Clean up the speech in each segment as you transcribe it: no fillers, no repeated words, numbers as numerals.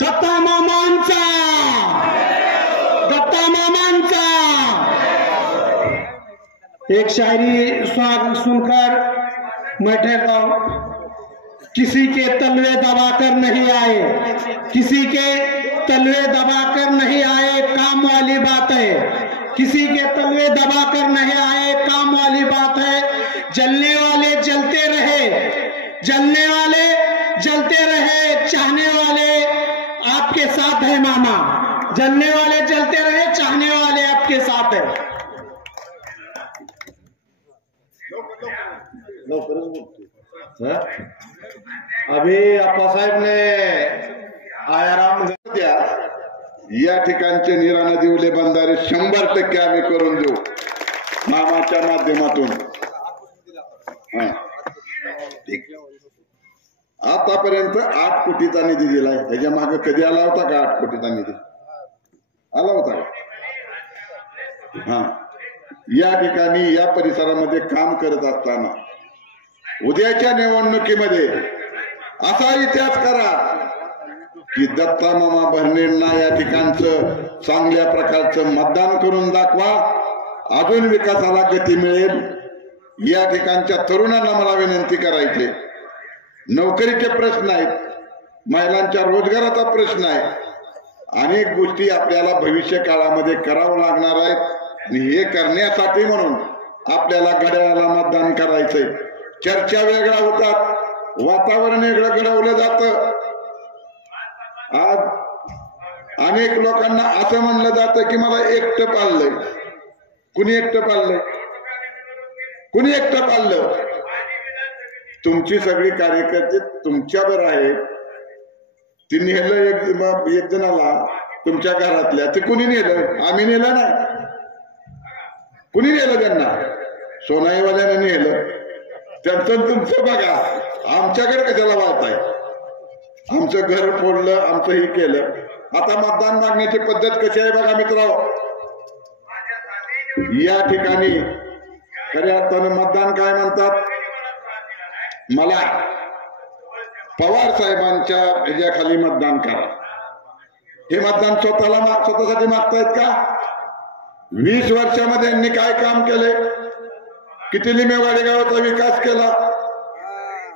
दत्ता मामांचा एक शायरी सुनकर मैं ठहरता हूं। किसी के तलवे दबाकर नहीं आए, किसी के तलवे दबाकर नहीं आए, काम वाली बात है। किसी के तलवे दबाकर नहीं आए, काम वाली बात है। जलने वाले जलते रहे, जलने वाले जलते रहे, चाहने वाले आपके साथ है मामा। जलने वाले जलते रहे, चाहने वाले आपके साथ है। अभी आप्पासाहेब ने आयाराम द्या या ठिकाणचे नीरा नदीवले बंधारे 100% आम्ही करून देऊ मामाच्या माध्यमातून। आतापर्यंत 8 कोटीचा निधी दिलाय। ह्याच्या मागे कधी आला होता का 8 कोटीचा निधी? आला होता का? या ठिकाणी या परिसरामध्ये काम करत असताना उद्याच्या निवडणुकीमध्ये असा इतिहास करा की दत्ता मामा भरणेंना या ठिकाणचं चांगल्या प्रकारचं मतदान करून दाखवा। अजून विकासाला गती मिळेल। या ठिकाणच्या तरुणांना मला विनंती करायची, नोकरीचे प्रश्न आहेत, महिलांच्या रोजगाराचा प्रश्न आहे, अनेक गोष्टी आपल्याला भविष्य काळामध्ये करावं लागणार आहेत आणि हे करण्यासाठी म्हणून आपल्याला घड्याळाला मतदान करायचंय। चर्चा वेगळ्या होतात, वातावरण वेगळं घडवलं जातं। आज अनेक लोकांना असं म्हणलं जातं की मला एकटं पाळलंय। कुणी एकटं पाळलंय? कुणी एकटं पाळलं? तुमची सगळी कार्यकर्ते तुमच्यावर आहे। ती नेलं एक जणाला तुमच्या घरातल्या, ते कुणी नेलं? आम्ही नेलं नाही। कुणी नेलं त्यांना? सोनाईवाल्याने नेलं। त्यांचं तुमचं बघा, आमच्याकडे कशाला वाळताय? आमचं घर फोडलं, आमचं हे केलं। आता मतदान मागण्याची पद्धत कशी आहे बघा मित्रांनो। या ठिकाणी खऱ्या अर्थानं मतदान काय म्हणतात? मला पवार साहेबांच्या ह्याच्याखाली मतदान करा। हे मतदान स्वतःसाठी मागतायत का? 20 वर्षामध्ये यांनी काय काम केले? किती लिमेवाडी गावाचा विकास केला?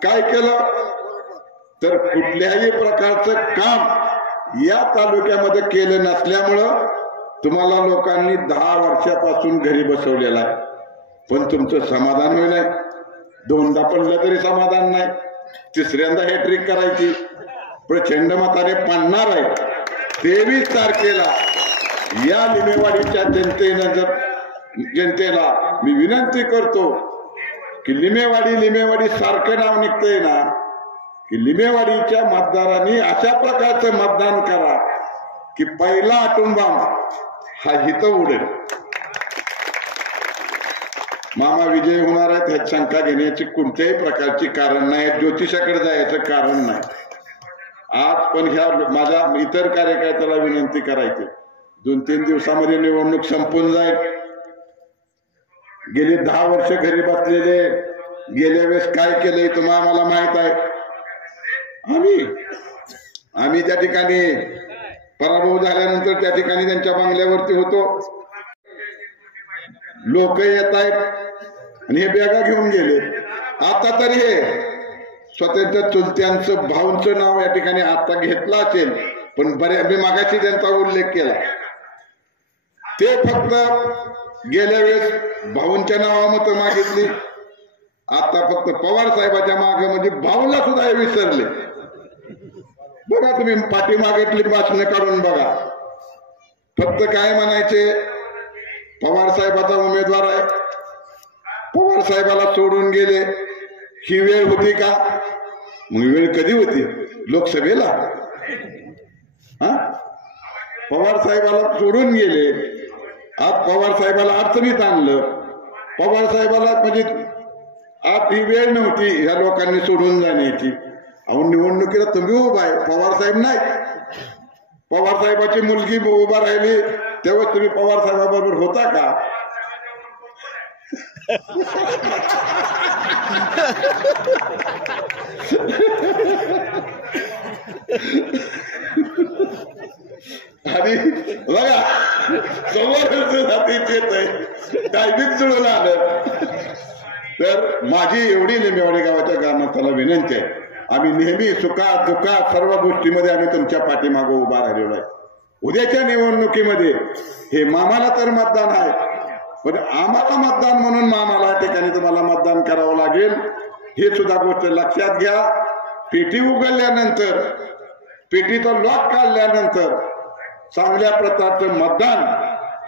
काय केलं? तर कुठल्याही प्रकारचं काम या तालुक्यामध्ये केलं नसल्यामुळं तुम्हाला लोकांनी 10 वर्षापासून घरी बसवलेला आहे। पण तुमचं समाधान होईल नाही। 2दा पडलं तरी समाधान नाही, 3ऱ्यांदा हॅट्रिक करायची। प्रचंड मताने पडणार आहे। 23 तारखेला या लिमेवाडीच्या जनतेला मी विनंती करतो की लिमेवाडी सारखं नाव निघतंय ना, की लिमेवाडीच्या मतदारांनी अशा प्रकारचं मतदान करा की पहिला आटून बाम हा हित उडेल। मामा विजय होणार आहेत ह्यात शंका घेण्याची कोणत्याही प्रकारची कारण नाही। ज्योतिषाकडे जायचं कारण नाही। आज पण ह्या माझ्या इतर कार्यकर्त्याला विनंती करायची, 2-3 दिवसामध्ये निवडणूक संपून जाईल। गेली 10 वर्ष घरी बसलेले, गेल्या वेळेस काय केलंय तुम्हाला आम्हाला माहित आहे। आम्ही त्या ठिकाणी पराभव झाल्यानंतर त्या ठिकाणी त्यांच्या बंगल्यावरती होतो। लोक येत आहेत आणि हे बॅगा घेऊन गेले। आता तरी हे स्वतःच्या चुलत्यांचं भाऊंचं नाव या ठिकाणी आता घेतलं असेल, पण मी मागाशी त्यांचा उल्लेख केला। ते फक्त गेल्या वेळेस भाऊंच्या नावामत मागितली, आता फक्त पवार साहेबाच्या मागे म्हणजे भाऊला सुद्धा हे विसरले। बघा तुम्ही पाठीमागेतली भाषणं काढून बघा, फक्त काय म्हणायचे, पवार साहेबाचा उमेदवार आहे, पवार साहेबाला सोडून गेले। ही वेळ होती का? मग वेळ कधी होती? लोकसभेला। पवार साहेबाला सोडून गेले, आज पवार साहेबाला अडचणीत आणलं। पवार साहेबाला म्हणजे आज ही वेळ नव्हती ह्या लोकांनी सोडून जाण्याची। अहो निवडणुकीला तुम्ही उभा आहे, पवार साहेब नाही। पवार साहेबाची मुलगी उभा राहिली तेव्हा तुम्ही पवार साहेबाबरोबर होता का? आणि बघा समोरच हातीच येत आहे टायमिंग जुळून आलं. तर माझी एवढी लिंबेवाडी गावाच्या ग्रामस्थाला विनंती आहे, आम्ही नेहमी सुखात दुःखात सर्व गोष्टीमध्ये आम्ही तुमच्या पाठीमागं उभा राहिलेलो आहे. उद्याच्या निवडणुकीमध्ये हे मामाला तर मतदान आहे, पण आम्हाला मतदान म्हणून मामाला या ठिकाणी तुम्हाला मतदान करावं लागेल. हे सुद्धा गोष्ट लक्षात घ्या. पेटी उघडल्यानंतर पेटीचा लॉक काढल्यानंतर चांगल्या प्रकारचं मतदान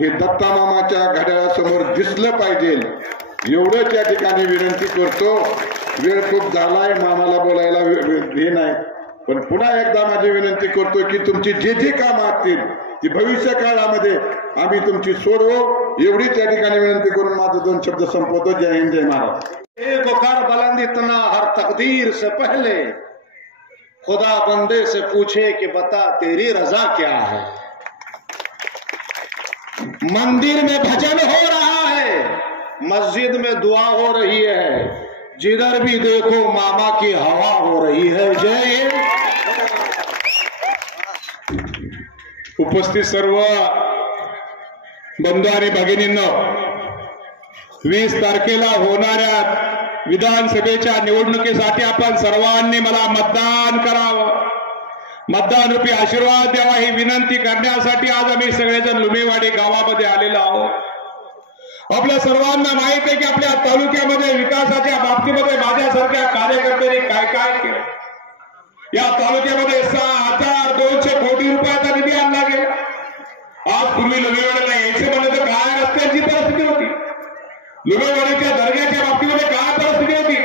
हे दत्ता मामाच्या घड्याळासमोर दिसलं पाहिजे, एवढंच या ठिकाणी विनंती करतो. वेळ खूप झालाय, मामाला बोलायला हे नाही, पण पुन्हा एकदा माझी विनंती करतो की तुमची जे जे कामं असतील ती भविष्य काळामध्ये आम्ही तुमची सोडवू, एवढीच या ठिकाणी विनंती करून माझे 2 शब्द संपवतो. जय हिंद, जय महाराज. एक वकार बुलंद इतना हर तकदीर से पहले खुदा बंदे से पूछे कि बता तेरी रजा क्या है. मंदिर में भजन हो रहा है, मस्जिद में दुआ हो रही है, जिधर भी देखो मामा की हवा हो रही है. जय हिंद. उपस्थित सर्व बंधू आणि भगिनींनो, 20 तारखेला होणाऱ्या विधानसभेच्या निवडणुकीसाठी आपण सर्वांनी मला मतदान करावं, मतदान रूपी आशीर्वाद द्यावा ही विनंती करण्यासाठी आज आम्ही सगळेजण लुमेवाडी गावामध्ये आलेलो आहोत. आपल्या सर्वांना माहित आहे की आपल्या तालुक्यामध्ये विकासाच्या बाबतीमध्ये माझ्यासारख्या कार्यकर्त्यांनी काय काय केलं. या तालुक्यामध्ये 6,200 कोटी रुपयाचा निधी आणला गेला. आज पूर्वी लुमेवाडीला यायचं म्हणलं तर काय रस्त्यांची परिस्थिती होती, लुमेवाडीच्या दर्ग्याच्या बाबतीमध्ये काय परिस्थिती होती,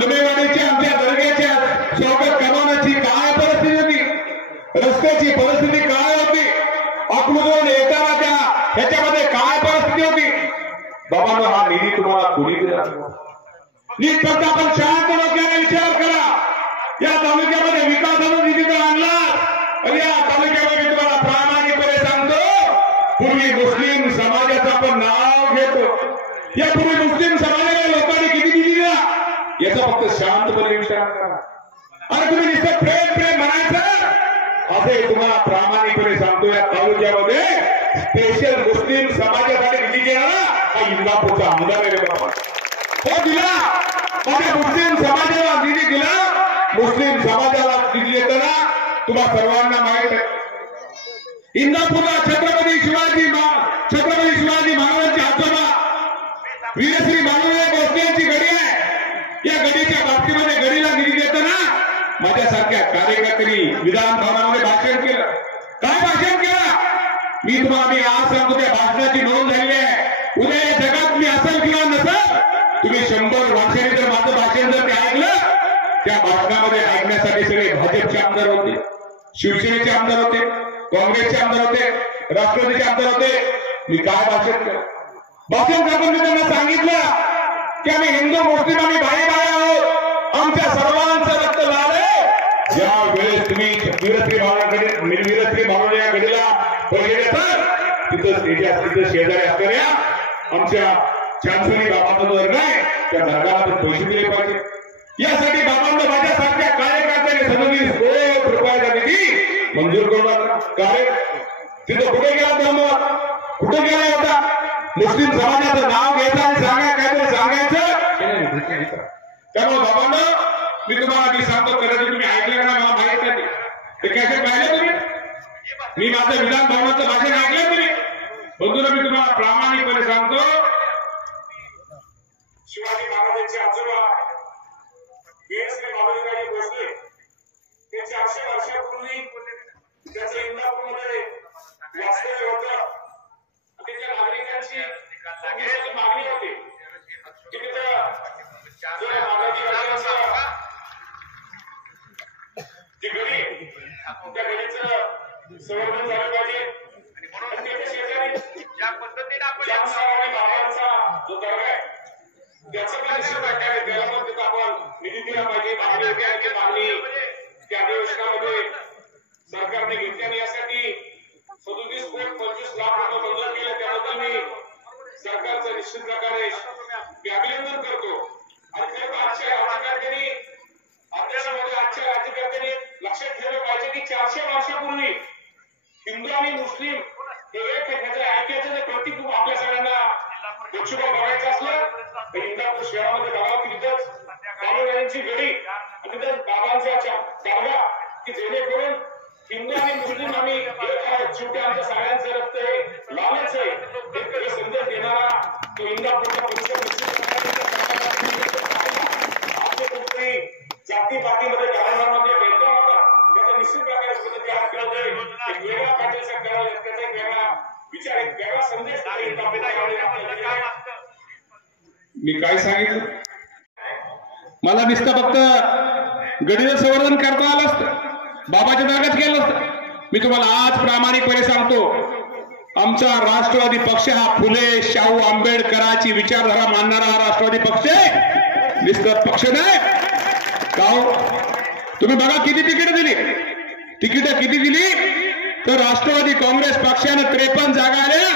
लुमेवाडीच्या आमच्या दर्ग्याच्या स्वागत कमानाची काय परिस्थिती होती, रस्त्याची परिस्थिती काय होती, अकलूजवरून येताना त्या ह्याच्यामध्ये काय परिस्थिती होती. बाबांनो, हा निधी तुम्हाला कोणी दिला? नीट फक्त आपण शांत डोक्याने विचार करा. या तालुक्यामध्ये विकासाचा निधी तर आणला, आणि या तालुक्यामध्ये तुम्हाला प्रामाणिकपणे सांगतो, पूर्वी मुस्लिम समाजाचं आपण नाव घेतो. या पूर्वी मुस्लिम समाजाला लोकांनी किती निधी दिला याचा फक्त शांतपणे विचार करा. आणि तुम्ही नुसतं प्रेम प्रेम म्हणायचं असे तुम्हाला प्रामाणिकपणे सांगतो. या तालुक्यामध्ये स्पेशल मुस्लिम समाजासाठी निधी देणारा हा इंदापूरचा आमदार आहे बाबा. हो दिला, माझ्या मुस्लिम समाजाला निधी दिला. मुस्लिम समाजाला निधी देताना तुम्हाला सर्वांना माहित आहे, इंदापूरला छत्रपती शिवाजी महाराजांची आजोबा वीरश्री मानवराव भोसले यांची गडी आहे. या गडीच्या बाबतीमध्ये गडीला निधी देताना माझ्यासारख्या कार्यकर्त्यांनी विधान भवनामध्ये भाषण केलं. काय भाषण केलं? मी तुम्हाला आज सांगतो, त्या भाषणाची नोंद झालेली आहे. उद्या या जगात मी असेल किंवा नसेल, तुम्ही 100 वर्षांनी जर माझं भाषण जर ते ऐकलं, त्या भाषणामध्ये ऐकण्यासाठी सगळे भाजपचे आमदार होते, शिवसेनेचे आमदार होते, काँग्रेसचे आमदार होते, राष्ट्रवादीचे आमदार होते. मी काय भाषण केलं? भाषण करताना त्यांना सांगितलं की आम्ही हिंदू मुस्लिम आम्ही भाई भाई आहोत, आमच्या सर्वांचं रक्त लाल आहे. ज्या वेळेस तुम्ही वीरश्री भावना या गडीला पहिले तर तिथं शेजारी असणाऱ्या आमच्या छानसुनी बाबांचा वर्ग आहे, त्या दर्गाला पण पैसे दिले पाहिजे. यासाठी बाबांना माझ्यासारख्या कार्यकर्त्यांनी 37 कोटी रुपयाचा निधी मंजूर करून आणला. काय तिथं कुठे गेला धर्म, कुठे गेला होता? मुस्लिम समाजाचं नाव घ्यायचं आणि काहीतरी सांगायचं. त्यामुळे बाबांना मी तुम्हाला आधी सांगतो, कदाचित तुम्ही ऐकलं ना मला माहित नाही, ते कॅसेट पाहिलं तुम्ही? मी माझं विधान भवनाचं भाषण ऐकलं तुम्ही? बंधूंनो, मी तुम्हाला प्रामाणिकपणे सांगतो, शिवाजी महाराजांचे आजोबा वीरश्री मानवराव भोसले ते 400 वर्षापूर्वी त्याचं इंदापूरमध्ये वास्तव्य होतं. तिथल्या नागरिकांची मागणी होती की तिथं जी गडी त्या गडीचं संवर्धन झालं पाहिजे. शेजारी ज्या पद्धतीने आपण बाबांचा जो दर्गा आहे त्याचं त्याला पण तिथं आपण निधी दिला पाहिजे. मागणी त्या अधिवेशनामध्ये सरकारने घेतली आणि यासाठी 37 कोटी 25 लाख रुपये मंजूर केले. त्याबद्दल मी सरकारचं निश्चित प्रकारे अभिनंदन करतो. आणि आजच्या राज्यकर्त्यांनी आजच्या राज्यकर्त्यांनी 400 वर्षापूर्वी हिंदू आणि मुस्लिम हे एक ऐक्याचं प्रतीक आपल्या सगळ्यांना दक्षिण बघायचं असलं तर इंदापूर शहरामध्ये बघा की तिथंच बाबांची गडी आणि तिथं बाबांचा दर्गा की जेणेकरून हिंदू आणि मुस्लिम आम्ही शेवटी आमच्या सगळ्यांचं रक्त हे लालच आहे हे संदेश देणारा तो इंदापूरचा परिसर आपले कुठेतरी जातीपातीमध्ये घराघरामध्ये भेदभाव होता त्याचा निश्चित प्रकारे कुठेतरी हात खेळतोय एक वेगळा पाटीलचा करावा त्याचा एक वेगळा विचार एक वेगळा संदेश मी काय सांगितलं मला नुसतं फक्त गडीचं संवर्धन करता आलं असतं बाबाच्या दर्गाच केलं असतं मी तुम्हाला आज प्रामाणिकपणे सांगतो आमचा राष्ट्रवादी पक्ष हा फुले शाहू आंबेडकरांची विचारधारा मानणारा हा राष्ट्रवादी पक्ष आहे नुसतं पक्ष नाही का तुम्ही बघा किती तिकीट दिली तिकीट किती दिली तर राष्ट्रवादी काँग्रेस पक्षानं 53 जागा आल्या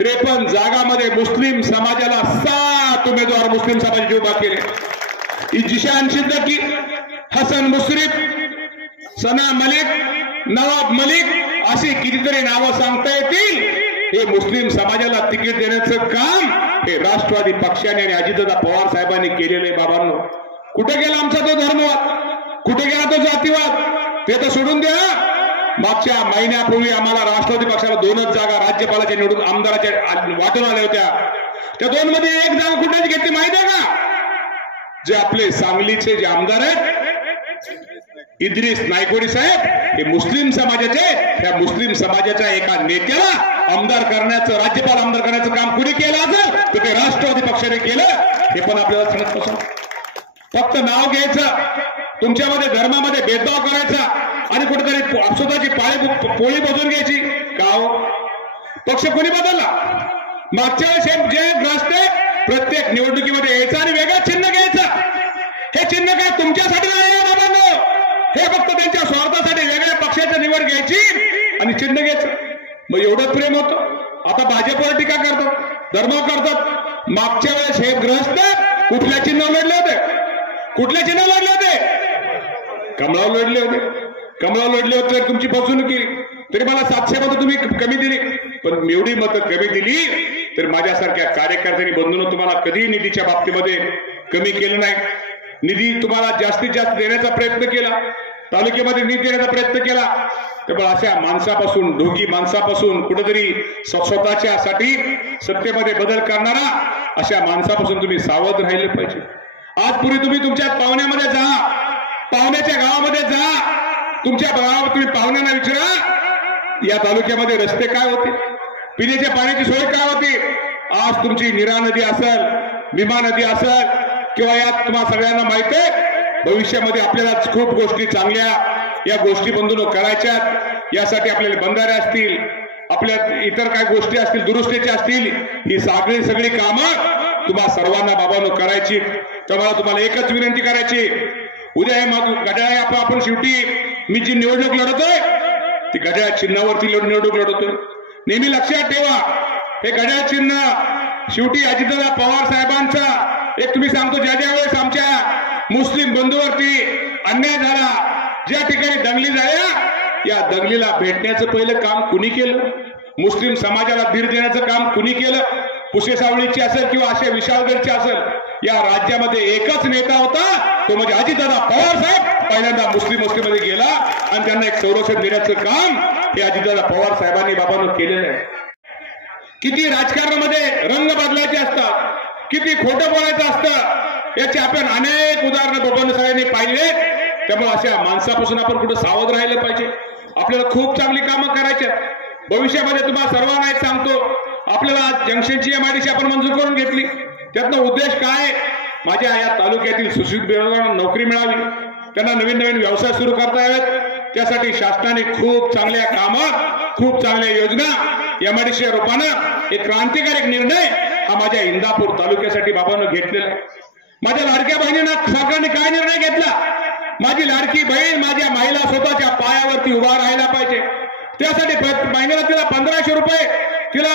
53 जागामध्ये मुस्लिम समाजाला 7 उमेदवार मुस्लिम समाजाचे उभा केले जिशान सिद्दीकी हसन मुश्रीफ सना मलिक नवाब मलिक अशी कितीतरी नावं सांगता येतील हे मुस्लिम समाजाला तिकीट देण्याचं काम हे राष्ट्रवादी पक्षाने आणि अजितदादा पवार साहेबांनी केलेलं आहे बाबांनो कुठे गेला आमचा तो धर्मवाद कुठे गेला तो जातीवाद ते तर सोडून द्या मागच्या महिन्यापूर्वी आम्हाला राष्ट्रवादी पक्षाला 2च जागा राज्यपालाच्या निवडून आमदाराच्या वाटून आल्या होत्या त्या 2 मध्ये एक जागा कुठेच घेतली माहिती आहे का जे आपले सांगलीचे जे आमदार आहेत इद्रिस नायकोडी साहेब हे मुस्लिम समाजाचे त्या मुस्लिम समाजाच्या एका नेत्याला आमदार करण्याचं राज्यपाल आमदार करण्याचं काम कुणी केलं असेल तर ते राष्ट्रवादी पक्षाने केलं हे पण आपल्याला सांगत कसं फक्त नाव घ्यायचं तुमच्यामध्ये धर्मामध्ये भेदभाव करायचा आणि कुठेतरी स्वतःची पोळी बजवून घ्यायची का हो पक्ष कोणी बदलला मागच्या वेळेस जे ग्रस्त प्रत्येक निवडणुकीमध्ये यायचं आणि वेगळं चिन्ह घ्यायचं हे चिन्ह काय तुमच्यासाठी नाही बाबांनो हे फक्त त्यांच्या स्वार्थासाठी वेगळ्या पक्षाची निवड घ्यायची आणि चिन्ह घ्यायचं मग एवढं प्रेम होतं आता भाजपवर टीका करतात धर्म करतात मागच्या वेळेस हे ग्रस्त कुठल्या चिन्हावर लढले होते कुठल्या चिन्हावर लढले होते कमळावर लढले होते कमळावर लढले होते तुमची फसवणूक केली तरी मला 700 मतं तुम्ही कमी दिली पण एवढी मतं कमी दिली तर माझ्यासारख्या कार्यकर्त्यांनी बंधूंनो तुम्हाला कधी निधीच्या बाबतीमध्ये कमी केलं नाही निधी तुम्हाला जास्तीत जास्त देण्याचा प्रयत्न केला तालुक्यामध्ये निधी देण्याचा प्रयत्न केला तर अशा माणसापासून ढोगी माणसापासून कुठेतरी स्वतःच्या साठी सत्तेमध्ये बदल करणारा अशा माणसापासून तुम्ही सावध राहिले पाहिजे आज पूर्वी तुम्ही तुमच्या पाहुण्यामध्ये जा पाहुण्याच्या गावामध्ये जा तुमच्या गावात तुम्ही पाहुण्यांना विचारा या तालुक्यामध्ये रस्ते काय होते पिण्याच्या पाण्याची सोय काय होती आज तुमची नीरा नदी असेल भीमा नदी असेल किंवा यात तुम्हाला सगळ्यांना माहिती आहे भविष्यामध्ये आपल्याला खूप गोष्टी चांगल्या या गोष्टी बंधून करायच्यात यासाठी आपल्याला बंधारे असतील आपल्या इतर काय गोष्टी असतील दुरुस्तीच्या असतील ही सगळी कामं तुम्हाला सर्वांना बाबांनो करायची तेव्हा तुम्हाला एकच विनंती करायची उद्या हे मग घड्याळ आपण शेवटी मी जी निवडणूक लढवतोय ती घड्याळ चिन्हावरती निवडणूक लढवतोय नेहमी लक्षात ठेवा हे घड्याळ चिन्ह शेवटी अजितदादा पवार साहेबांचा एक तुम्ही सांगतो ज्या वेळेस आमच्या मुस्लिम बंधूवरती अन्याय झाला ज्या ठिकाणी दंगली झाल्या या दंगलीला भेटण्याचं पहिलं काम कुणी केलं मुस्लिम समाजाला धीर देण्याचं काम कुणी केलं पुसेसावळीची असेल किंवा अशा विशाळगडची असेल या राज्यामध्ये एकच नेता होता तो म्हणजे अजितदादा पवार साहेब पहिल्यांदा मुस्लिममध्ये गेला आणि त्यांना एक संरक्षण देण्याचं काम हे अजितदादा पवार साहेबांनी बाबांनो केलेलं आहे किती राजकारणामध्ये रंग बदलायचे असतात किती खोटं बोलायचं असतं याचे आपण अनेक उदाहरणं बाबांनो सगळ्यांनी पाहिले त्यामुळे अशा माणसापासून आपण कुठं सावध राहिलं पाहिजे आपल्याला खूप चांगली कामं करायची भविष्यामध्ये तुम्हाला सर्वांना एक सांगतो आपल्याला जंक्शनची MIDC आपण मंजूर करून घेतली त्यातनं उद्देश काय माझ्या या तालुक्यातील सुशिक्षित बेरोजगारांना नोकरी मिळावी त्यांना नवीन व्यवसाय सुरू करता यावेत त्यासाठी शासनाने खूप चांगल्या कामात खूप चांगल्या योजना MIDC रूपानं एक क्रांतिकारक निर्णय हा माझ्या इंदापूर तालुक्यासाठी बाबांनो घेतलेला आहे माझ्या लाडक्या बहिणींना सरकारने काय निर्णय घेतला माझी लाडकी बहीण माझ्या महिला स्वतःच्या पायावरती उभा राहायला पाहिजे त्यासाठी महिन्याला तिला 1500 रुपये तिला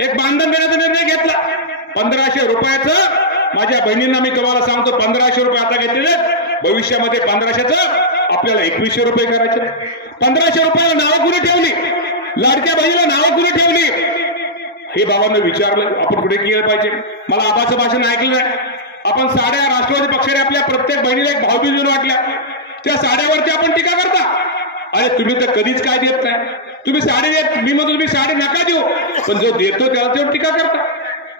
एक मानधन देण्याचा निर्णय घेतला 1500 रुपयाचं माझ्या बहिणींना मी तुम्हाला सांगतो 1500 रुपये आता घेतलेले भविष्यामध्ये 1500चं आपल्याला 2100 रुपये करायचे. 1500 रुपयाला नावं कुणी ठेवली, लाडक्या बहिणीला नावं कुणी ठेवली, हे बाबांना विचारलं आपण कुठे केलं पाहिजे. मला आबाचं भाषण ऐकलं नाही. आपण साड्या राष्ट्रवादी पक्षाने आपल्या प्रत्येक बहिणीला एक भावबीज देऊन वाटल्या, त्या साड्यावरती आपण टीका करता. अरे तुम्ही तर कधीच काय देत नाही. तुम्ही साडी देत, मी म्हणतो तुम्ही साडी नका देऊ, पण जो देतो त्याला तेवढं टीका करता.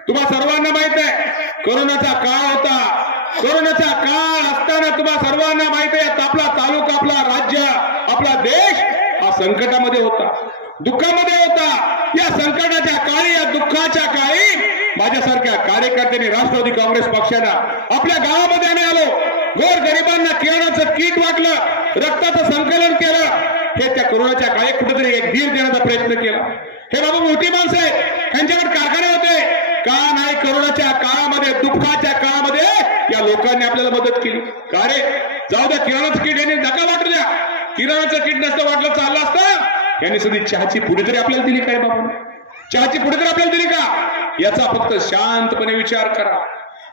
तुम्हा सर्वांना माहित आहे कोरोनाचा काळ होता. कोरोनाचा काळ असताना तुम्हा सर्वांना माहित आहे आपला तालुका, आपला राज्य, आपला देश हा संकटामध्ये होता, दुःखामध्ये होता. या संकटाच्या काळी, या दुःखाच्या काळी माझ्यासारख्या कार्यकर्त्यांनी राष्ट्रवादी काँग्रेस पक्षाला आपल्या गावामध्ये आम्ही आलो. गोर गरिबांना किराणाचं किट वाटलं, रक्ताचं संकलन केलं. हे त्या कोरोनाच्या काळी कुठेतरी एक धीर देण्याचा प्रयत्न केला. हे बाबा मोठी माणसं आहेत, त्यांच्याकडे कारखाने होते का नाही? कोरोनाच्या काळामध्ये, दुःखाच्या काळामध्ये या लोकांनी आपल्याला मदत केली का रे? जाऊ द्या, किराणाचं किट यांनी नका वाटू द्या. किराणाचं किट नसतं वाटलं चाललं असतं. यांनी सध्या चहाची पुढे तरी आपल्याला दिली काय बाबा? चहाची पुढे तरी आपल्याला दिली का? याचा फक्त शांतपणे विचार करा.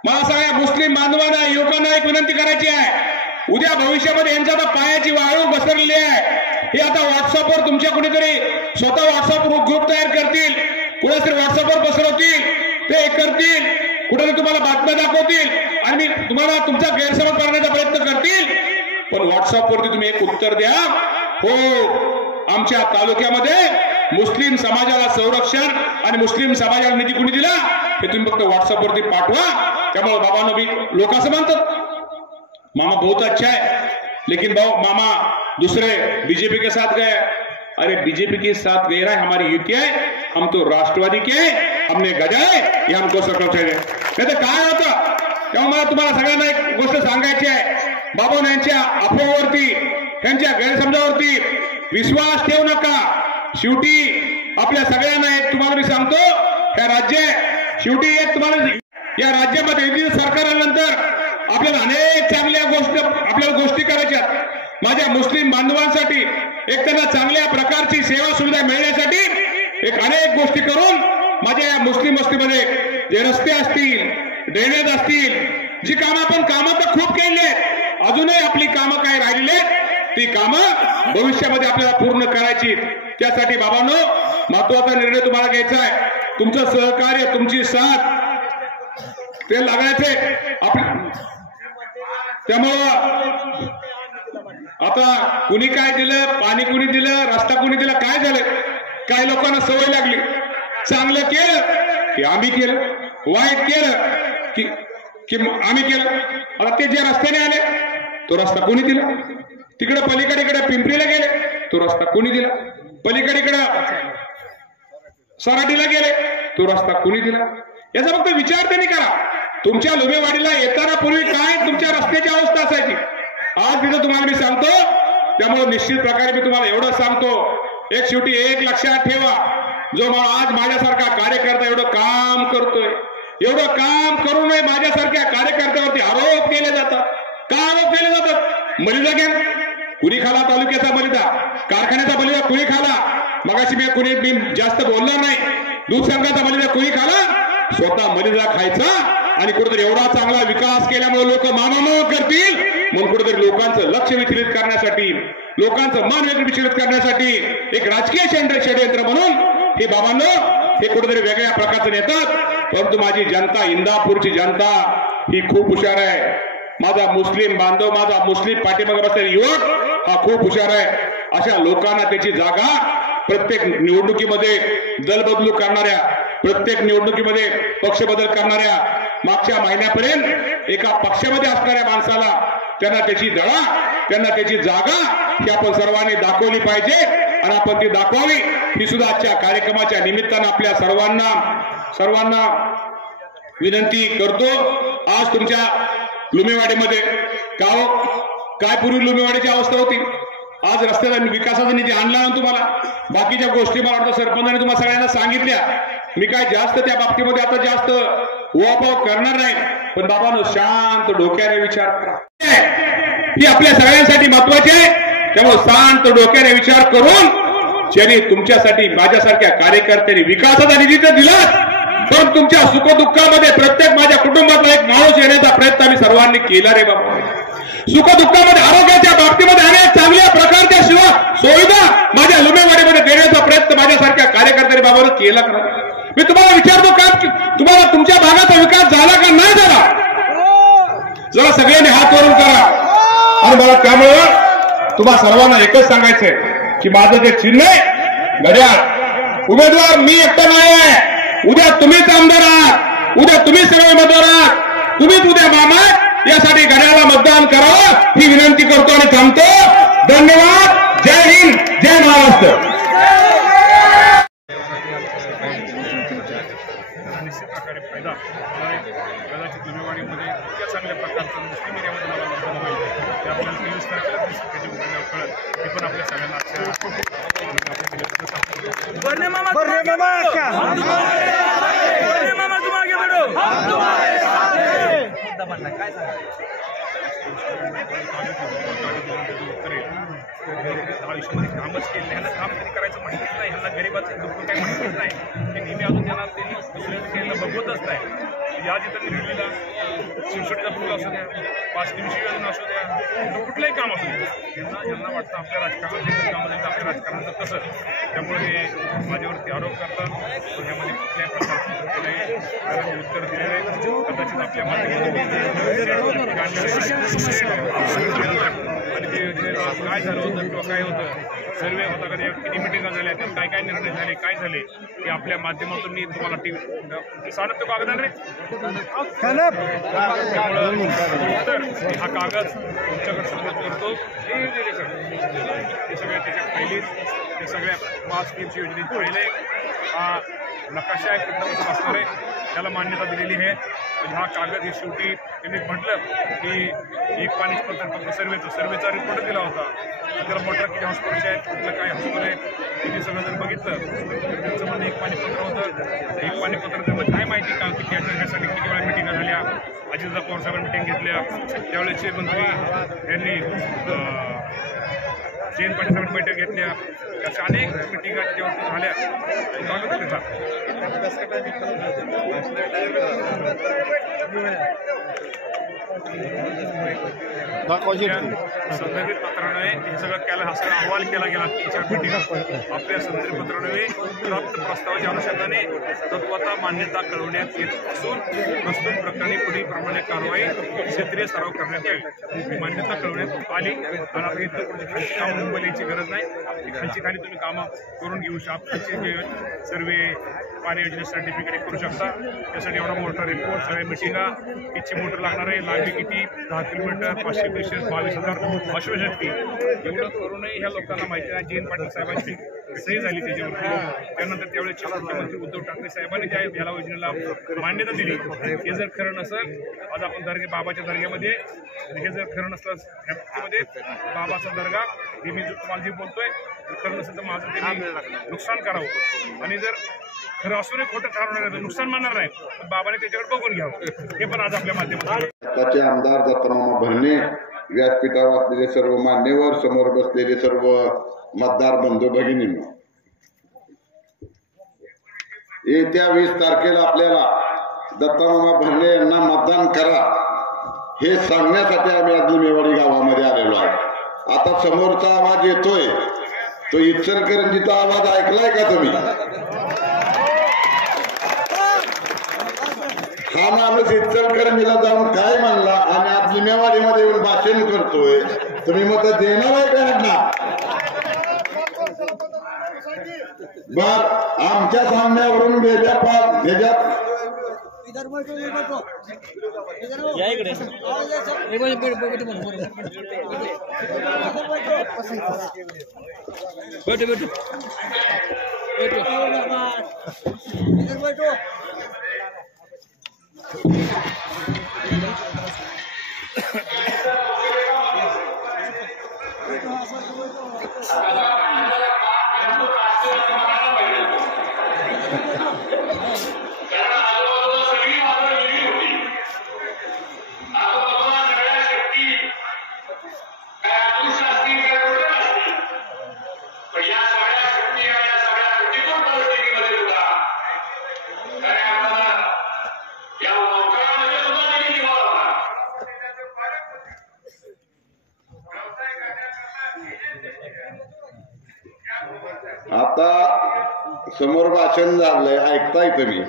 मला सगळ्या मुस्लिम बांधवांना, युवकांना एक विनंती करायची आहे. उद्या भविष्यामध्ये यांच्या आता पायाची वाळू घसरलेली आहे. हे आता व्हॉट्सअपवर तुमच्या कुणीतरी स्वतः व्हॉट्सअप ग्रुप तयार करतील, कुणातरी व्हॉट्सअपवर पसरवतील, ते करतील, कुठे तुम्हाला बातम्या दाखवतील आणि तुम्हाला तुमचा गैरसमज करण्याचा प्रयत्न करतील. पण व्हॉट्सअपवरती तुम्ही एक उत्तर द्या, हो आमच्या तालुक्यामध्ये मुस्लिम समाजाला संरक्षण आणि मुस्लिम समाजाला निधी कुणी दिला, हे तुम्ही फक्त व्हॉट्सअपवरती पाठवा. त्यामुळे बाबांनो, मी लोक असं म्हणतात मामा बहुत अच्छा है, लेकिन मामा दूसरे बीजेपी के साथ गए. अरे बीजेपी के साथ गए रहा है, हमारी युति है, हम तो राष्ट्रवादी के हमने गजाए, हे हमको सकल चाहिए. नाही तर काय होतं? तेव्हा मला तुम्हाला सगळ्यांना एक गोष्ट सांगायची आहे. बाबांनो, यांच्या अफवावरती, त्यांच्या गैरसमजावरती विश्वास ठेवू नका. शेवटी आपल्या सगळ्यांना एक तुम्हाला मी सांगतो, ह्या राज्य शेवटी एक तुम्हाला या राज्यामध्ये सरकार आल्यानंतर आपल्याला अनेक चांगल्या गोष्टी करायच्या. माझ्या मुस्लिम बांधवांसाठी एक त्यांना चांगल्या प्रकारची सेवा सुविधा मिळण्यासाठी एक अनेक गोष्टी करून माझ्या या मुस्लिम वस्तीमध्ये जे रस्ते असतील, ड्रेनेज असतील, जी कामं आपण तर खूप केली आहेत, अजूनही आपली कामं काय राहिलेली आहेत, ती कामं भविष्यामध्ये आपल्याला पूर्ण करायची. त्यासाठी बाबांनो, महत्वाचा निर्णय तुम्हाला घ्यायचा आहे. तुमचं सहकार्य, तुमची साथ ते लागायचे. त्यामुळं आता कुणी काय दिलं, पाणी कुणी दिलं, रस्ता कुणी दिला, काय झालं? काही लोकांना सवय लागली, चांगलं केलं की आम्ही केलं, वाईट केलं की आम्ही केलं. आता ते जे रस्त्याने आले, तो रस्ता कोणी दिला? तिकडे पलीकडे पिंपरीला गेले, तो रस्ता कोणी दिला? पलीकडे सराटीला गेले, तो रस्ता कोणी दिला? याचा फक्त विचार त्यांनी करा. तुमच्या लुमेवाडीला येताना पूर्वी काय तुमच्या रस्त्याची अवस्था असायची, आज तिथं तुम्हाला मी सांगतो. त्यामुळे निश्चित प्रकारे मी तुम्हाला एवढं सांगतो, एक शेवटी एक लक्षात ठेवा, जो आज माझ्यासारखा कार्यकर्ता एवढं काम करतोय, एवढं काम करू नये माझ्यासारख्या कार्यकर्त्यावरती आरोप केले जातात. का आरोप केले जातात? मलिदा घ्या, कुणी खाला तालुक्याचा मलिदा, कारखान्याचा मलिदा कुणी खाला? मगाशी मी जास्त बोलणार नाही. दूध संघाचा मलिदा कुणी खाला? स्वतः मलिदा खायचा आणि कुठेतरी एवढा चांगला विकास केल्यामुळे लोक मामामा करतील म्हणून कुठेतरी लोकांचं लक्ष विचलित करण्यासाठी, लोकांचं मन विचलित करण्यासाठी एक राजकीय षडयंत्र म्हणून हे बाबांनो हे कुठेतरी वेगळ्या प्रकारचं नेतात. परंतु माझी जनता, इंदापूरची जनता ही खूप हुशार आहे. माझा मुस्लिम बांधव, माझा मुस्लिम पाठीमागे बसलेला युवक हा खूप हुशार आहे. अशा लोकांना त्याची जागा प्रत्येक निवडणुकीमध्ये दल बदलू करणाऱ्या, प्रत्येक निवडणुकीमध्ये पक्ष बदल करणाऱ्या, मागच्या महिन्यापर्यंत एका पक्षामध्ये असणाऱ्या माणसाला त्यांना त्याची दळा, त्यांना त्याची जागा ही आपण सर्वांनी दाखवली पाहिजे आणि आपण ती दाखवावी. ही सुद्धा आजच्या कार्यक्रमाच्या निमित्तानं आपल्या सर्वांना विनंती करतो. आज तुमच्या लुमेवाडीमध्ये काय पूर्वी लुमेवाडीची अवस्था होती, आज रस्त्याचा विकासाचा निधी आणला ना तुम्हाला. बाकीच्या गोष्टी मला वाटतं सरपंचाने तुम्हाला सगळ्यांना सांगितल्या. मी काय जास्त त्या बाबतीमध्ये आता जास्त उहापोह करणार नाही. पण बाबांनो, शांत डोक्याने विचार करा, ही आपल्या सगळ्यांसाठी महत्वाची आहे. त्यामुळे शांत डोक्याने विचार करून ज्यांनी तुमच्यासाठी, माझ्यासारख्या कार्यकर्त्यांनी विकासाचा निधी तर दिलाच, पण तुमच्या सुखदुःखामध्ये प्रत्येक माझ्या कुटुंबातला एक माणूस येण्याचा प्रयत्न आम्ही सर्वांनी केला रे बाबा. सुखदुःखामध्ये आरोग्याच्या बाबतीमध्ये अनेक चांगल्या प्रकारच्या सुविधा माझ्या लुमेवाडीमध्ये देण्याचा प्रयत्न माझ्यासारख्या कार्यकर्त्यांनी बाबांनो केला का? मी तुम्हाला विचारतो का तुम्हाला तुमच्या भागाचा विकास झाला का नाही झाला? जरा सगळ्यांनी हात वरून करा. आणि मला त्यामुळं तुम्हा सर्वांना एकच सांगायचंय की माझं जे चिन्ह आहे घड्याळ, उमेदवार मी एकटा नाही आहे. उद्या तुम्हीच आमदार आहात, उद्या तुम्ही सगळे उमेदवार आहात, तुम्हीच उद्या मामा. यासाठी घड्याळाला मतदान करावं ही विनंती करतो आणि थांबतो. धन्यवाद. जय हिंद, जय महाराष्ट्र. निश्चित प्रकारे फायदा कदाचित लुमेवाडीमध्ये इतक्या चांगल्या प्रकारचं मुस्लिम एरियामध्ये मला मतदान होईल ते आपल्याला 23 तारखेला त्याची उघडण्यावर कळत. हे पण आपल्या सगळ्यांना आयुष्यामध्ये कामच केलं ह्यांना काम कधी करायचं माहितीच नाही. ह्यांना गरीबाचं दुःख काही माहितीच नाही. ते नेहमी अजून त्यांना ते दुसऱ्या केलं बघवतच नाही. या जिथं निर्मितीला शिवशेटीचा पूल असू द्या, 5 दिवशी योजना असू द्या, कुठलंही काम असू द्या, यांना वाटतं आपल्या राजकारणात जे कामं आहेत आपल्या राजकारणाचं कसं. त्यामुळे हे माझ्यावरती आरोप करतात. त्यामध्ये कुठल्याही प्रकारचं उत्तर दिलेलं आहे. कदाचित आपल्या माध्यमातून आणि ते योजनेला काय झालं होतं किंवा काय होतं, सर्वे होता कधी किती मिटिंगा झाल्या, त्यात काय काय निर्णय झाले, काय झाले हे आपल्या माध्यमातून मी तुम्हाला टीव्ही साधत तो कागद रे तर हा कागद तुमच्याकडे सबमिट करतो. हे सगळ्या त्याच्या पहिलीच ते सगळ्या 5 स्कीमची योजनेत पहिले हा नकाशा आहे कुठं कसं असणार आहे त्याला मान्यता दिलेली आहे. हा कागद हे शेवटी त्यांनी म्हटलं की एक पाणीच पत्र फक्त सर्वेचा रिपोर्ट दिला होता. त्याला मोटर किती हॉस्पिटलचे आहेत, कुठलं काय हॉस्पिटल आहे किती सगळं जर बघितलं तर त्यांचं म्हणणं एक पाणीपत्र होतं. एक पाणीपत्र त्यांना काय माहिती का किती त्यासाठी किती वेळा मिटिंगा झाल्या, अजितदादा पवार साहेबांनी मिटिंग घेतल्या, त्यावेळेचे मंत्री यांनी जयंत पाटील साहेबांनी बैठक घेतल्या, अशा अनेक मिटिंगा त्याच्यावरती झाल्या. संदर्भित पत्राने हे सगळं केलं, हा सगळा अहवाल केला गेला 3-4 मिटिंग. आपल्या संदर्भित पत्राने प्राप्त प्रस्तावाच्या अनुषंगाने तत्वता मान्यता कळवण्यात येत असून प्रस्तुत प्रकरणी पुढील प्रमाणे कारवाई क्षेत्रीय सराव करण्यात यावी. मान्यता कळवण्यात आली आणि आता इथं खालची कामं मुंबईची गरज नाही. खालची खाली तुम्ही कामं करून घेऊ शकता. सर्वे पाणी योजने सर्टिफिकेट करू शकता. त्यासाठी एवढा मोठा रिपोर्ट, सगळ्या मिटिंगा, किती मोटर लागणार आहे, लांबी किती, 10 किलोमीटर, 500 पेशेस, 22,000 अश्वशक्ती, एवढं करूनही ह्या लोकांना माहिती नाही. जयंत पाटील साहेबांची सही झाली त्याच्यावरती. त्यानंतर त्यावेळेस मुख्यमंत्री उद्धव ठाकरे साहेबांनी ज्या ह्याला योजनेला मान्यता दिली, हे जर खरं नसेल, आज आपण बाबाच्या दर्ग्यामध्ये, हे जर खरं नसलं ह्यामध्ये बाबाचा दर्गा हे मी तुम्हाला जे बोलतोय खरं नसेल तर माझं त्यांनी नुकसान करावं आणि जर खरं असूनही खोटं ठरवणार आहे तर नुकसान मानणार नाही, तर बाबाने त्याच्याकडे बघून घ्यावं. हे पण आज आपल्या माध्यमातून त्याचे आमदार दत्तमामा भरणे, व्यासपीठावर असलेले सर्व मान्यवर, समोर बसलेले सर्व मतदार बंधू भगिनींनो, येत्या 20 तारखेला आपल्याला दत्तमामा भरणे यांना मतदान करा हे सांगण्यासाठी आम्ही आज लुमेवाडी गावामध्ये आलेलो आहे. आता समोरचा आवाज येतोय तो इचलकरंजीचा आवाज ऐकलाय का तुम्ही? हा माणूस इचलकरंजीला जाऊन काय म्हणला आणि आज लुमेवाडीमध्ये येऊन भाषण करतोय. तुम्ही मत देणार आहे का ना? बर, आमच्या सामन्यावरून आता समोर भाषण झालंय, ऐकताय तुम्ही,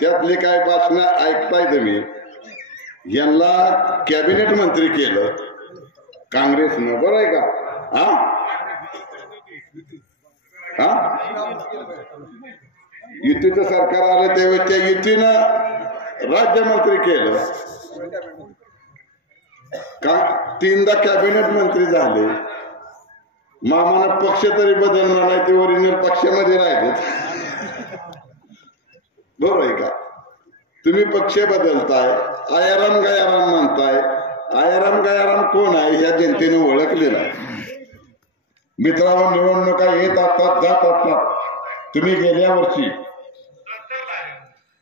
त्यातली काय भाषण ऐकताय तुम्ही. यांना कॅबिनेट मंत्री केलं काँग्रेसनं, बरं आहे का? युतीचं सरकार आलं तेव्हा त्या युतीनं राज्यमंत्री केलं का, 3दा कॅबिनेट मंत्री झाले. मामानं पक्ष तरी बदलणार नाही, ते ओरिजिनल पक्षामध्ये राहिले. बरोबर आहे का? तुम्ही पक्ष बदलताय, आयाराम गयाराम म्हणताय. आयाराम गयाराम कोण आहे ह्या जनतेने ओळखलेला आहे. मित्रांनो, निवडणुका येत असतात, जात असतात. तुम्ही गेल्या वर्षी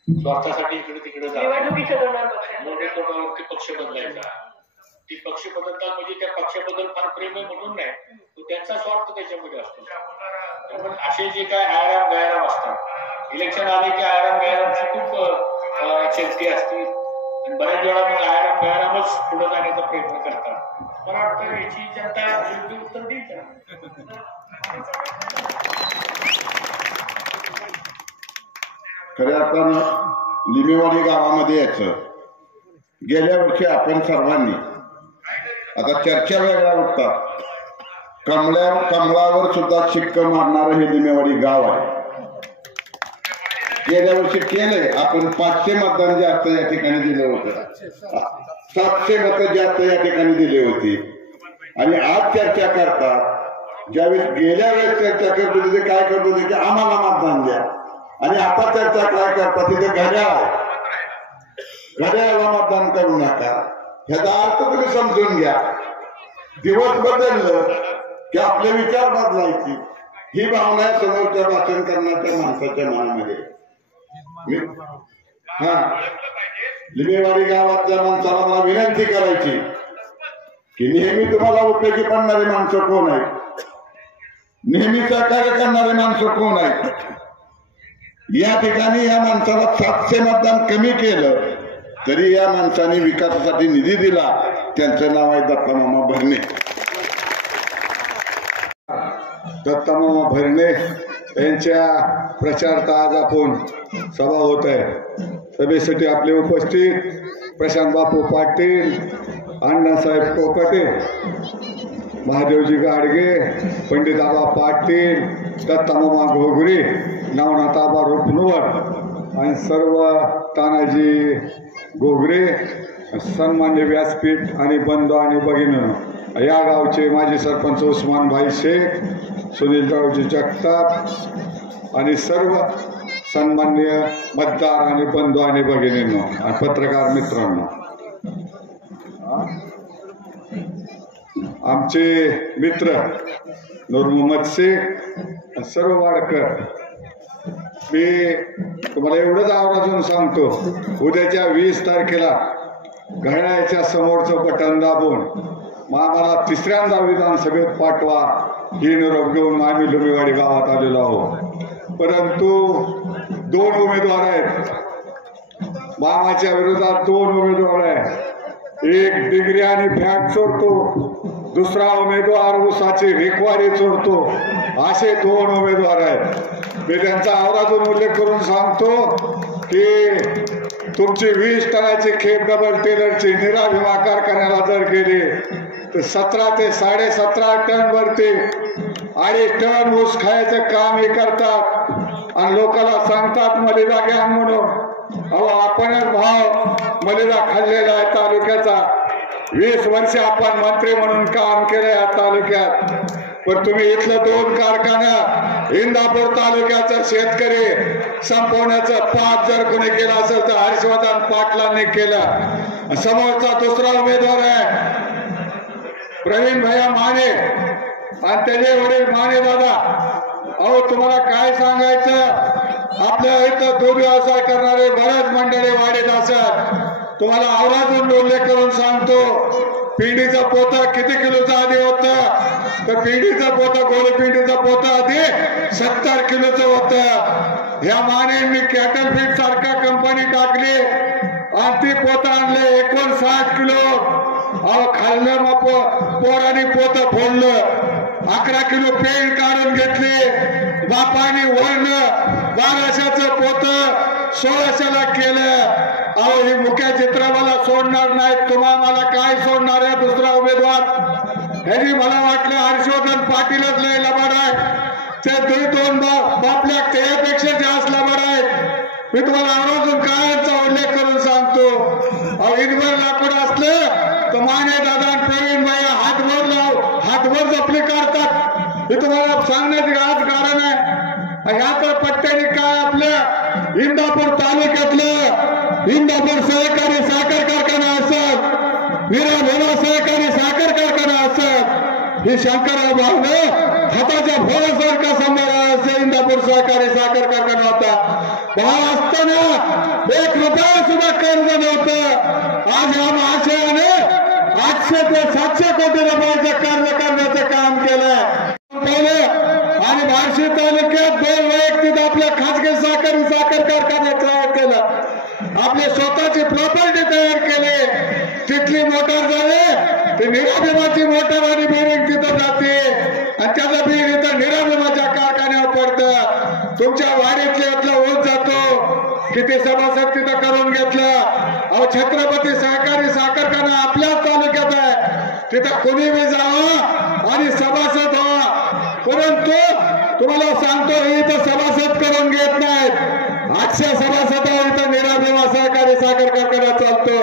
स्वार्थासाठी इकडे तिकडे पक्ष बदलायचा. ती पक्ष बदलतात म्हणजे त्या पक्षाबद्दल फार प्रेम आहे म्हणून नाही, तो त्यांचा स्वार्थ त्याच्यामध्ये असतो. असे जे काय आयाराम गयाराम असतात, इलेक्शन आले की आयाराम गयारामची खूप चर्चा असते आणि बऱ्याच वेळा मग आयाराम गयारामच पुढे जाण्याचा प्रयत्न करतात. मला वाटतं याची जनता योग्य उत्तर देईल. खऱ्या अर्थानं लिमेवाडी गावामध्ये यायचं. गेल्या वर्षी आपण सर्वांनी, आता चर्चा वेगळ्या उठतात, कमळावर सुद्धा शिक्क मारणारं हे लिमेवाडी गाव आहे. गेल्या वर्षी केलंय आपण. 500 मतदान जास्त या ठिकाणी दिलं होतं, 700 मतं जास्त या ठिकाणी दिली होती. आणि आज चर्चा करतात, ज्यावेळेस गेल्या वेळेस चर्चा करत होते ते काय करत होते की आम्हाला मतदान द्या, आणि आता चर्चा काय करतात तिथे घड्याळाला मतदान करू नका. ह्याचा अर्थ तुम्ही समजून घ्या. दिवस बदललं की आपले विचार बदलायची, ही भावना आहे समोरच्या भाषण करण्याच्या माणसाच्या मनामध्ये. लिमेवाडी गावातल्या माणसाला मला विनंती करायची की नेहमी तुम्हाला उपयोगी पडणारी माणसं कोण आहेत, नेहमी सहकार्य करणारे माणसं कोण आहेत. या ठिकाणी या माणसाला 700 मतदान कमी केलं तरी या माणसाने विकासासाठी निधी दिला. त्यांचं नाव आहे दत्तामामा भरणे. दत्तामामा भरणे यांच्या प्रचारार्थ आज आपण सभा होत आहे. सभेसाठी आपले उपस्थित प्रशांत बापू पाटील, अण्णासाहेब कोकटे, महादेवजी गाडगे, पंडित आबा पाटील, दत्तामामा घोगरे, नवनाथ आबा रुपनवर आणि सर्व तानाजी घोगरे, सन्मान्य व्यासपीठ आणि बंधू आणि भगिनी, या गावचे माजी सरपंच उस्मान भाई शेख, सुनीलरावजी जगताप आणि सर्व सन्मान्य मतदार आणि बंधू आणि भगिनींनो आणि पत्रकार मित्रांनो, आमचे मित्र नूर मोहम्मद शेख, सर्व वाडकर, मी तुम्हाला एवढंच आवर्जून सांगतो, उद्याच्या 20 तारखेला घड्याळाच्या समोरचं बटन दाबून आम्हाला 3ऱ्यांदा विधानसभेत पाठवा. ही निरोप घेऊन आम्ही लिमेवाडी गावात आलेलो आहोत. परंतु 2 उमेदवार आहेत. मामाच्या विरोधात 2 उमेदवार आहेत. एक डिग्री आणि फॅट चोरतो, दुसरा उमेदवार ऊसाची रेखवारी चोरतो. असे 2 उमेदवार आहेत. मी त्यांचा आवर्जून उल्लेख करून सांगतो की तुमची 20 टनाची खेप डबल टेलरची निरा भीमा कारखान्याला जर गेली तर 17 ते 17.5 टन वरती 2.5 टन ऊस खायचं काम हे करतात आणि लोकांना सांगतात मलिदा घ्या म्हणून. अहो, आपणच भाव मलिदा खाल्लेला आहे तालुक्याचा. 20 वर्ष आपण मंत्री म्हणून काम केलं या तालुक्यात. पण तुम्ही इथलं 2 कारखाना इंदापूर तालुक्याचा शेतकरी संपवण्याचा पाप जर कोणी केला असेल तर हर्षवर्धन पाटलांनी केला. समोरचा दुसरा उमेदवार आहे प्रवीण भैया माने आणि त्याचे वडील माने दादा. अहो, तुम्हाला काय सांगायचं, आपल्या इथं दूध व्यवसाय करणारे बऱ्याच मंडळी वाढीत असतात. तुम्हाला आवर्जून उल्लेख करून सांगतो, पिंडीचा पोता किती किलोचा आधी होता तर पिंडीचा पोता, गोळी पिंडीचा पोता आधी 70 किलोचं होतं. ह्या मानेंनी कॅटल फीड सारखा कंपनी टाकली आणि ती पोता आणले 59 किलो. अहो, खाल्लं मग पोरांनी पोतं फोडलं. 11 किलो पेन काढून घेतले, बापाने वर्ण 1200चं पोत 1600ला केलं. अहो ही मुख्य चित्र मला सोडणार नाहीत, तुम्हा मला काय सोडणार आहे दुसरा उमेदवार. ह्यानी मला वाटलं हर्षवर्धन पाटीलच लय लबाड आहे, ते दोन बापल्या त्यापेक्षा जास्त लबाड आहेत. मी तुम्हाला आवर्जून काळांचा उल्लेख करून सांगतो. अहो इनभर लाकूड असलं तर माने दादा प्रवीण भाई हातभर जपली काढतात. हे तुम्हाला सांगण्याचे आज कारण आहे. ह्या तर पट्ट्याने काय आपल्या इंदापूर तालुक्यातलं इंदापूर सहकारी साखर कारखाना असत, वीरा सहकारी साखर कारखाना असत, हे शंकरराव भाऊनं हाताच्या भोरासारखा सांभाळा असं इंदापूर सहकारी साखर कारखाना होता. भाव असताना 1 रुपया सुद्धा कर्ज नव्हतं. आज या महाशयाने 800 ते 700 कोटी रुपयाचं कर्ज करण्याचं काम केलं. आणि बार्शी तालुक्यात 2 वैयक्तिक आपल्या खासगी साखर कारखाने तयार केलं, आपले स्वतःची प्रॉपर्टी तयार केली. तिथली मोटार झाली ती निराभिमाची मोटार आणि बेरिंग तिथं जाते आणि त्याचं बीड इथं निराभिमाच्या कारखान्यावर पडतं. तुमच्या वाडीतल्या ऊस जातो, किती सभासद तिथं करून घेतलं. अहो छत्रपती सहकारी साखर कारखाना आपल्याच तालुक्यात आहे, तिथं कोणी बी जावं आणि सभासद व्हा. परंतु तुम्हाला सांगतो इथं सभासद करून घेत नाहीत. 800 सभासदावर इथं निराभिमा सहकारी साखर कारखाना चालतो.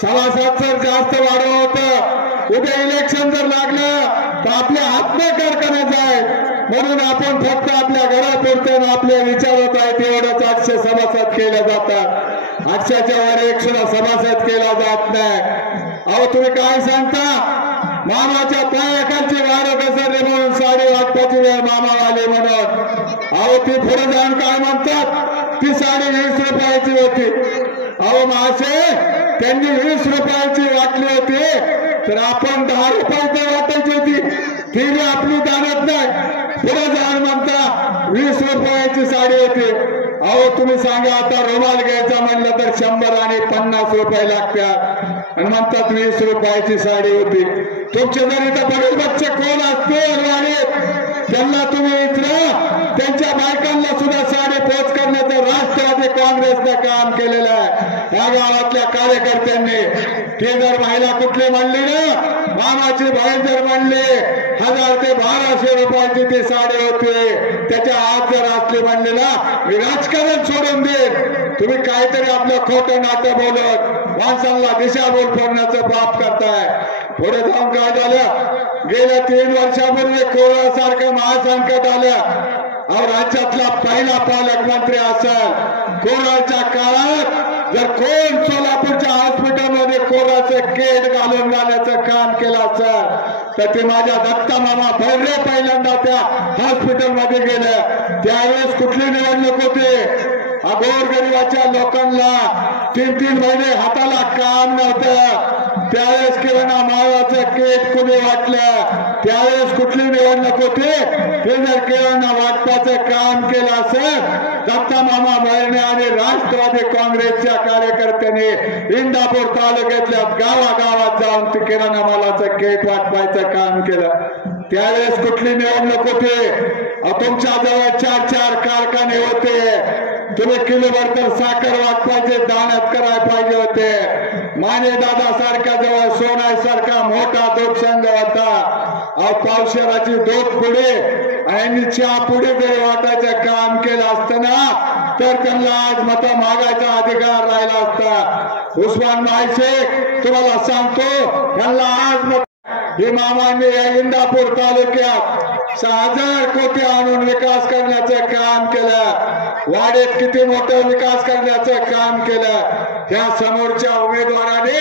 सभासद जर जास्त वाढव होतं, उद्या इलेक्शन जर लागलं तर आपल्या हातने कारखाने जाईल. म्हणून आपण फक्त आपल्या घरापुरत्या आपल्या विचारत आहेत एवढंच 800 सभासद केले जातात. 800च्या वर 100 सभासद केला जात नाही. अहो तुम्ही काय सांगता, मामाच्या पायाखालची वारं घसरली म्हणून साडी वाटपाची वेळ मामा आले म्हणून. अहो ती पुढे जाऊन काय म्हणतात, ती साडी 20 रुपयाची होती. अहो महाशय त्यांनी 20 रुपयाची वाटली होती तर आपण 10 रुपयाची वाटायची होती, ती बी आपली दानत नाही. पुढे जाऊन म्हणता 20 रुपयाची साडी होती. अहो तुम्ही सांगा आता रुमाल घ्यायचा म्हणलं तर 100 आणि 50 रुपये लागतात आणि म्हणतात 20 रुपयाची साडी होती. तुमचे जर इथं बरेच बच्चे कोण असतील वाडीत त्यांना तुम्ही इथं त्यांच्या बायकांना सुद्धा साडी पोच करण्याचं राष्ट्रवादी काँग्रेसनं काम केलेलं आहे. या गावातल्या कार्यकर्त्यांनी ते जर महिला कुठली म्हणली ना, मामाची बहीण जर म्हणली 1000 ते 1200 रुपयाची ती साडी होती, त्याच्या आत जर असली म्हणली ना, मी राजकारण सोडून देईन. तुम्ही काहीतरी आपलं खोटं नाटं बोलत माणसांना दिशाभूल फोडण्याचं पाप करताय. पुढे जाऊन काय झालं, गेल्या 3 वर्षापूर्वी कोरोनासारखं महासंकट आलं. अहो राज्यातला पहिला पालकमंत्री असेल, कोरोनाच्या काळात जर कोण सोलापूरच्या हॉस्पिटलमध्ये कोरोनाचं किट घालून घालण्याचं काम केलं असेल तर ते माझ्या दत्ता मामा भैरे पहिल्यांदा त्या हॉस्पिटलमध्ये गेले. त्यावेळेस कुठली निवडणूक होती, गोरगरिबाच्या लोकांना 3-3 महिने हाताला काम नव्हतं, त्यावेळेस किराणा मालाचं किट कुणी वाटलं. त्यावेळेस कुठली निवडणूक होती, ते जर किराणा वाटपाचं काम केलं असेल दत्ता मामा भैरणे आणि राष्ट्रवादी काँग्रेसच्या कार्यकर्त्यांनी इंदापूर तालुक्यातल्या गावागावात जाऊन ते किराणा मालाचं किट वाटपायचं काम केलं. त्यावेळेस कुठली निवडणूक होती, तुमच्या जवळ 4-4 कारखाने होते, तुम्ही किलोभर तर साखर वाटपायचे दाण्यात करायला पाहिजे होते. माने दादा सारख्या जवळ सोनासारखा मोठा दूध संघ होता. पावशेराची दूध पुढे आणि चहा पुढे जरी वाटायचं काम केलं असतं ना तर त्यांना आज मत मागायचा अधिकार राहिला असता. उस्मान मायशेख तुम्हाला सांगतो, त्यांना आज मत हे मामांनी या इंदापूर तालुक्यात 6000 कोटी आणून विकास करण्याचं काम केलं. वाडीत किती मोठं विकास करण्याचं काम केलं. त्या समोरच्या उमेदवाराने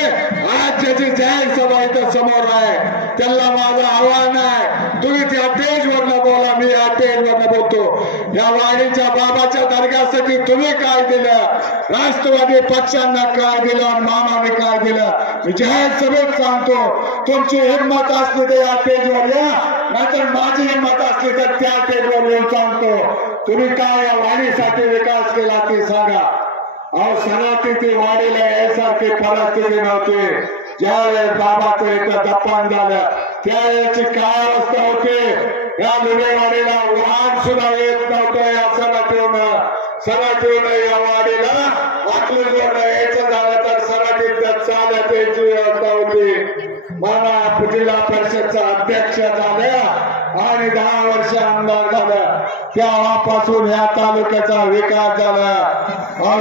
आज ज्याची जाहीर सभा इथं समोर आहे त्यांना माझं आव्हान आहे, तुम्ही त्या स्टेजवरनं बोला, मी या स्टेजवरनं बोलतो. या वाडीच्या बाबाच्या दर्ग्यासाठी तुम्ही काय दिलं, राष्ट्रवादी पक्षांना काय दिलं आणि मामाने काय दिलं, मी जाहीर सभेत सांगतो. तुमची हिंमत असली तर या स्टेजवर या, नाहीतर माझी हिंमत असली तर त्या स्टेजवर येऊन सांगतो. तुम्ही काय या वाडीसाठी विकास केला ते सांगा. अहो सराठी ते वाडीला यासारखी परिस्थिती नव्हती. ज्यावेळेस बाबाचं इथं दप्पान झालं त्यावेळेची काय अवस्था होती, या लुलेवाडीला वाहन सुद्धा येत नव्हतं. या सराटीवरून या वाडीला अकलूजवरून यायचं झालं तर सराटीत चालत यायची व्यवस्था होती. मामा जिल्हा परिषदचा अध्यक्ष झाल्या आणि 10 वर्ष आमदार झालं. तेव्हापासून या तालुक्याचा विकास झाला.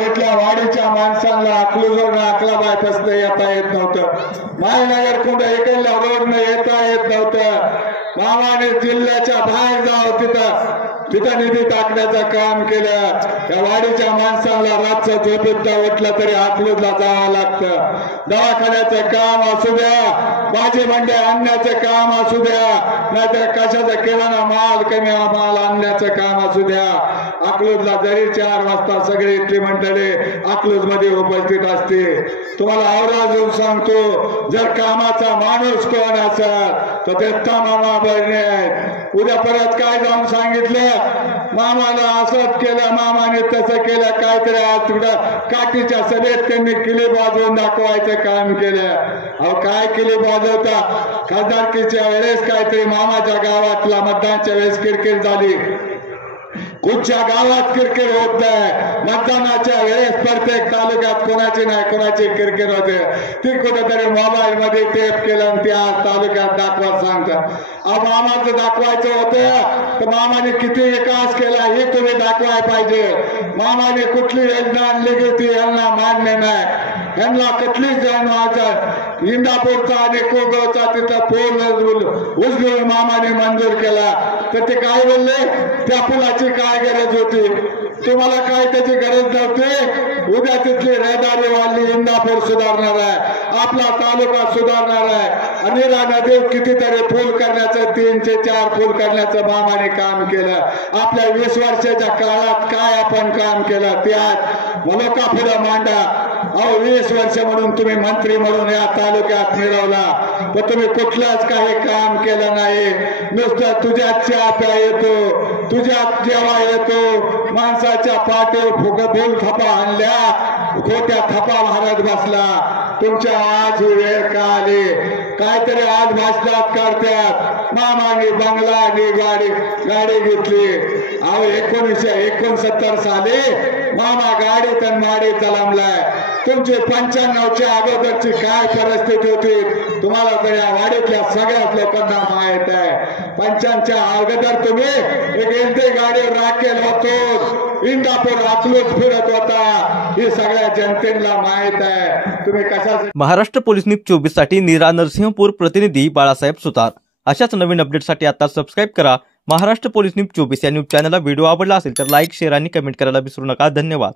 इथल्या वाडीच्या माणसांना अकलूजवरून अकलाबाईपासून येता येत नव्हतं. मायनगर कुंड इकडल्या रोडनं येता येत नव्हतं. मामाने जिल्ह्याच्या बाहेर जावं तिथं निधी टाकण्याचं काम केलं. त्या वाडीच्या माणसांना रातचं झोपेत उठलं तरी अकलूजला जावं लागतं. दवाखान्याचं काम असू द्या, भाजी मंडई आणण्याचं काम असू द्या, नाहीतर कशाचं किराणा माल कमी माल आणण्याचं काम असू द्या, अकलूजला जरी 4 वाजता सगळी इथली मंडळी अकलूज मध्ये उपस्थित असते. तुम्हाला आवर्जून सांगतो, जर कामाचा माणूस कोण असेल तर दत्ता मामा बहिणी आहेत. उद्या परत काय जाऊन सांगितलं, मामाला असंच केलं, मामाने तसं केलं, काहीतरी आज तिकडं काठीच्या सभेत त्यांनी किली वाजवून दाखवायचं काम केलं. अहो काय किली वाजवता? खासदारकीच्या वेळेस काहीतरी मामाच्या गावातला मतदानच्या वेळेस किरकिर झाली. कुठच्या गावात किरकिर होत नाही. मतदानाच्या वेळेस प्रत्येक तालुक्यात कोणाची नाही कोणाची किरकिर होते. ती कुठेतरी मोबाईल मध्ये टेप केलं आणि ते आज तालुक्यात दाखवत सांगतात. मामाचं दाखवायचं होतं तर मामाने किती विकास केला हे तुम्ही दाखवायला पाहिजे. मामाने कुठली योजना आणली की ती यांना मान्य नाही. यांना कुठलीच जन्माचा इंदापूरचा आणि कोगवचा तिथं पूल उचलून मामाने मंजूर केला. तर ते काय बोलले, त्या पुलाची काय गरज होती? तुम्हाला काय त्याची गरज नव्हती. उद्या तिथली रहदारी वाढली, इंदापूर सुधारणार आहे, आपला तालुका सुधारणार आहे. आणि नदी कितीतरी पूल करण्याचं 3 ते 4 पूल करण्याचं मामाने काम केलं. आपल्या 20 वर्षाच्या काळात काय आपण काम केलं ते आज मलोका पुढं मांडा. अहो 20 वर्ष म्हणून तुम्ही मंत्री म्हणून या तालुक्यात मिळवला, पण तुम्ही कुठलंच काही काम केलं नाही. नुसतं तुझ्यात चहा प्या येतो, तुझ्यात जेवा येतो, माणसाच्या पाठीवर फुगबूल थपा आणल्या, खोट्या थपा मारत बसला. तुमच्या आज ही वेळ का आली? काहीतरी आज भाषणात करतात, मामाने बंगला आणि गाडी घेतली. अहो 1969 साली मामा गाडीत आणि माडी तलामलाय. तुमची 95च्या अगोदरची काय परिस्थिती होती तुम्हाला तर या वाडीतल्या सगळ्याच लोकांना माहित आहे. 95च्या अगोदर तुम्ही एक एलटी गाडीवर राखेल होतो, इंदापूर अकलूज फिरत होता, ही सगळ्या जनतेला माहित आहे. तुम्ही कशा महाराष्ट्र पोलीस न्यूज 24 साठी नीरा नरसिंहपूर प्रतिनिधी बाळासाहेब सुतार. अशाच नवीन अपडेटसाठी आता सबस्क्राईब करा महाराष्ट्र पोलीस न्यूज 24 या न्यूज चॅनलला. व्हिडिओ आवडला असेल तर लाईक, शेअर आणि कमेंट करायला विसरू नका. धन्यवाद.